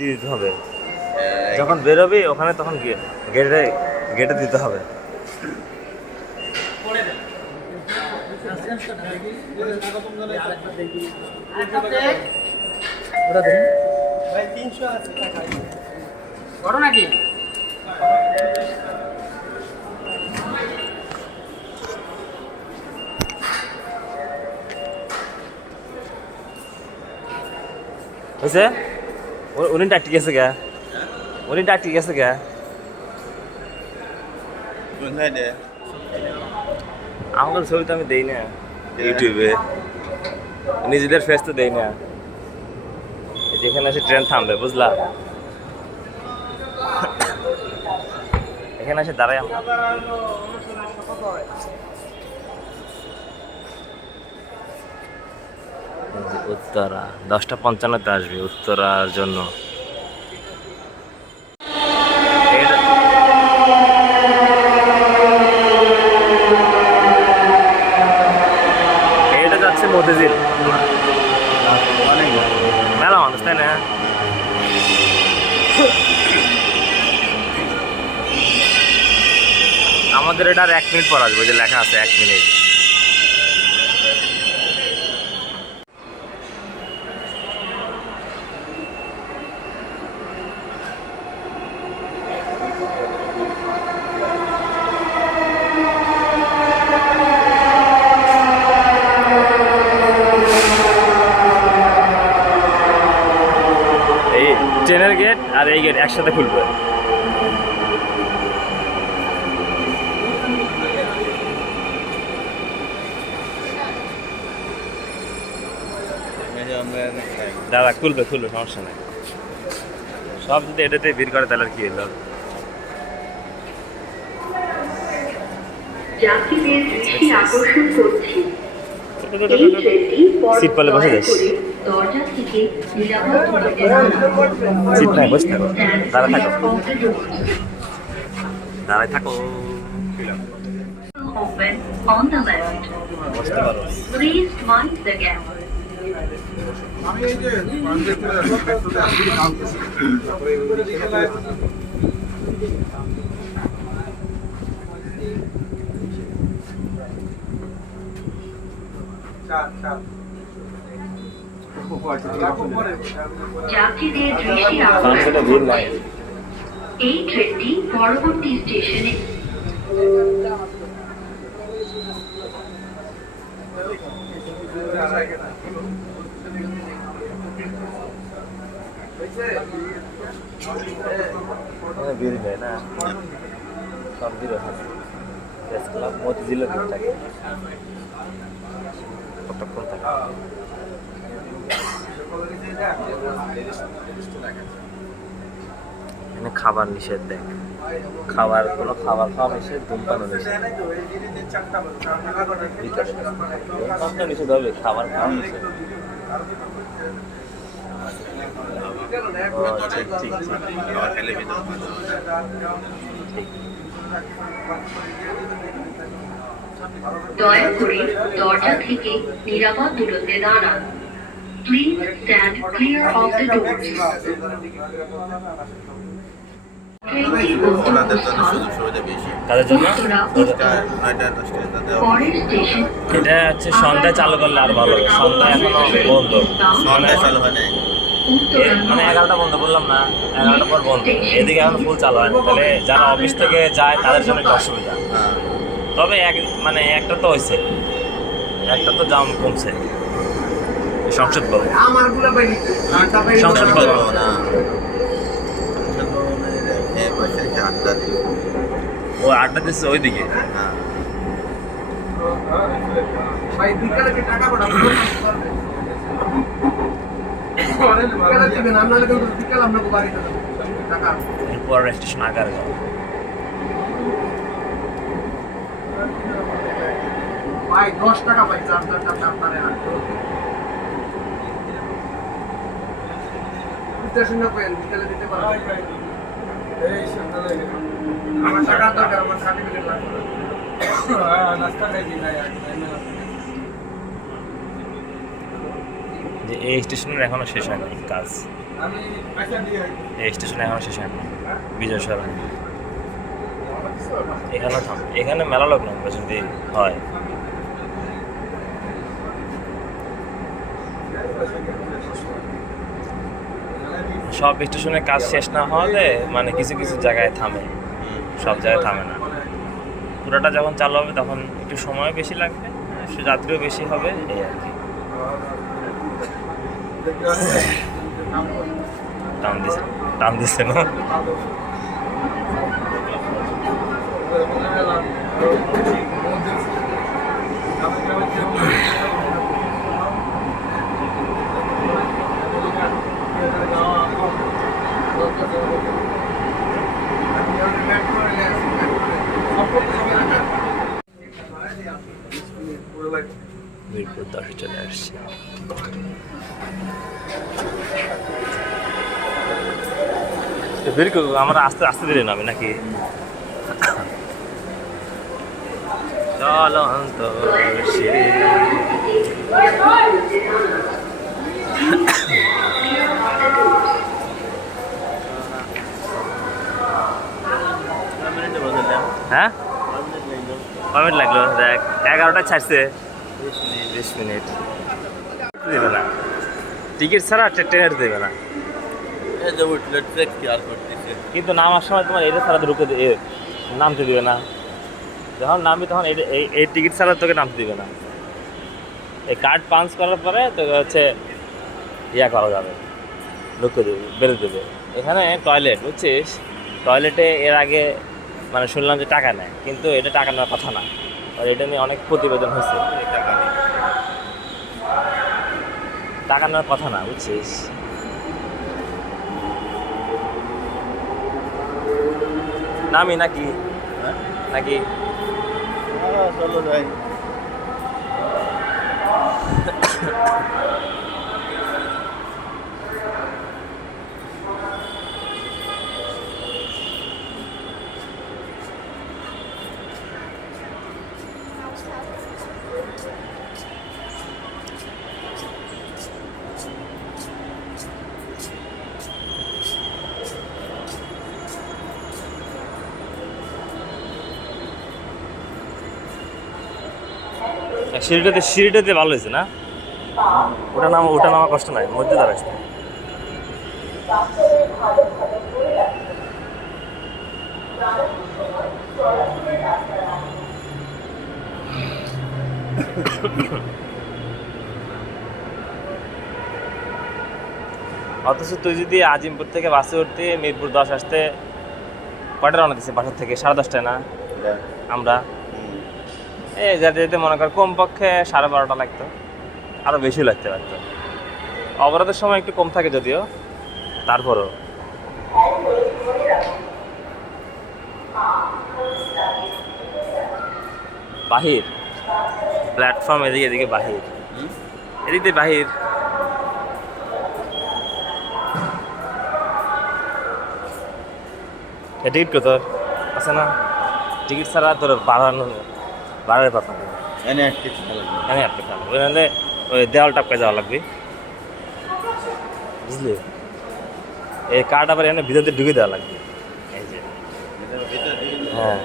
দিয়ে দিতে হবে, যখন বেরোবি ওখানে তখন গেটে গেটে দিতে হবে। ঘটনা কি? হয়েছে উনি ডাক্তি গেছে গা, উনি ডাক্তি গেছে গা। আমাদের ছবি তো আমি দেই না ইউটিউবে, নিজেদের ফেস তো দেই না। যেখানে এসে ট্রেন থামবে বুঝলা, এখানে এসে দাঁড়াই আমরা। উত্তরা 10:55 আসবে উত্তরার জন্য। এটা যাচ্ছে মতিঝিল, মেলা মানুষ তাই না? আমাদের এটা আর 1 মিনিট পর আসবে, যে লেখা আছে 1 মিনিট। ট্রেনের গেট আর এই গেট একসাথে খুলবে। দাদা খুলবে খুলবে, সমস্যা নেই। সব যদি এটাতে ভিড় করে তাহলে আর কি হলো। সিট পেলে বসে যাস, সিট নাই বসে থাকো, দাঁড়ায় থাকো, দাঁড়ায় থাকো, বসতে পারো। আমি এই যে যাত্রীদের দৃষ্টি আকর্ষণ এই ট্রেনটি পরবর্তী স্টেশনে ভিড় হয় না, সব ভিড় আছে। মতিঝিলের ভিড় থাকে, কতক্ষণ থাকে। এখানে খাবার নিষেধ, দেখ খাবার কোনো খাবার খাওয়া নিষেধ, ধূমপানও নিষেধ। ধূমপান তো নিষেধ হবে, খাবার খাওয়া নিষেধ। ঠিক ঠিক ঠিক, দয়া করে দরজা থেকে নিরাপদ দূরত্বে দাঁড়ান। Please stand clear of the doors. কাদের জন্য? এটা হচ্ছে সন্ধ্যায় চালু করলে আর ভালো। সন্ধ্যায় এখনো বন্ধ, সন্ধ্যায় চালু হয় নাই, মানে 11টা বন্ধ বললাম না, 11টার পর বন্ধ। এদিকে এখন ফুল চালু হয় না, তাহলে যারা অফিস থেকে যায় তাদের জন্য একটু অসুবিধা। তবে মানে একটা তো হয়েছে, একটা তো জাম কমছে। সংসদ ভবন, সংসদ ভবন না, ও আড্ডা দিচ্ছে ওইদিকে। এরপর স্টেশন আগারে যাবো। ভাই 10 টাকা ভাই, 4 টাকা আপনারে স্টেশনে পেন বিকেলে দিতে পারবেন। এই সন্ধ্যালে আমার টাকা দরকার, আমার সার্টিফিকেট লাগবে। নাস্তা খাইছি না যে এই স্টেশনের এখনো শেষ হয়নি কাজ। আমি পয়সা দিয়ে এই স্টেশনে এখনো শেষ হয়নি বিজয় সরণ এখানে থাম এখানে মেলা লোক নামবে যদি হয় সব স্টেশনে কাজ শেষ না হওয়াতে মানে কিছু কিছু জায়গায় থামে সব জায়গায় থামে না পুরোটা যখন চালু হবে তখন একটু সময় বেশি লাগবে যাত্রীও বেশি হবে এই আর কি টান দিচ্ছে না মিরপুর 10 চলে আসছে আমরা আস্তে আস্তে দিলেন আমি নাকি চলন্ত হ্যাঁ কয় মিনিট লাগলো দেখ 11টায় ছাড়ছে 20 মিনিট দেবে না টিকিট ছাড়া ট্রেনের দেবে না কিন্তু নামার সময় তোমার এটা ছাড়া ঢুকে নামতে দিবে না যখন নামবি তখন এই টিকিট ছাড়া তোকে নামতে দিবে না এই কার্ড পাঞ্চ করার পরে তোকে হচ্ছে ইয়া করা যাবে ঢুকে দেবে বেরো দেবে এখানে টয়লেট বুঝছিস টয়লেটে এর আগে মানে শুনলাম যে টাকা নেয় কিন্তু এটা টাকা নেওয়ার কথা না আর এটা নিয়ে অনেক প্রতিবেদন হয়েছে টাকা নেওয়ার কথা না বুঝছিস নামি নাকি নাকি চলো যাই সিঁড়িটাতে ভালো হয়েছে না ওটা নামা কষ্ট নাই মধ্যে দাঁড়াচ্ছে অথচ তুই যদি আজিমপুর থেকে বাসে উঠতে মিরপুর 10 আসতে কয়টা রওনা দিচ্ছে বাসার থেকে 10:30টায় না আমরা এই যেতে যেতে মনে কর কমপক্ষে 12:30টা লাগতো আরও বেশি লাগতে পারতো অবরোধের সময় একটু কম থাকে যদিও তারপরও বাহির প্ল্যাটফর্ম এদিকে এদিকে বাহির এদিক দিয়ে বাহির টিকিট কত আছে না টিকিট ছাড়া তোর বাড়ার কথা এনে একটা এখানে একটা খেলা ওই নাহলে ওই দেওয়াল টাপকে যাওয়া লাগবে বুঝলি এই কার্ড আবার এখানে ভিতরে ঢুকে দেওয়া লাগবে এই যে হ্যাঁ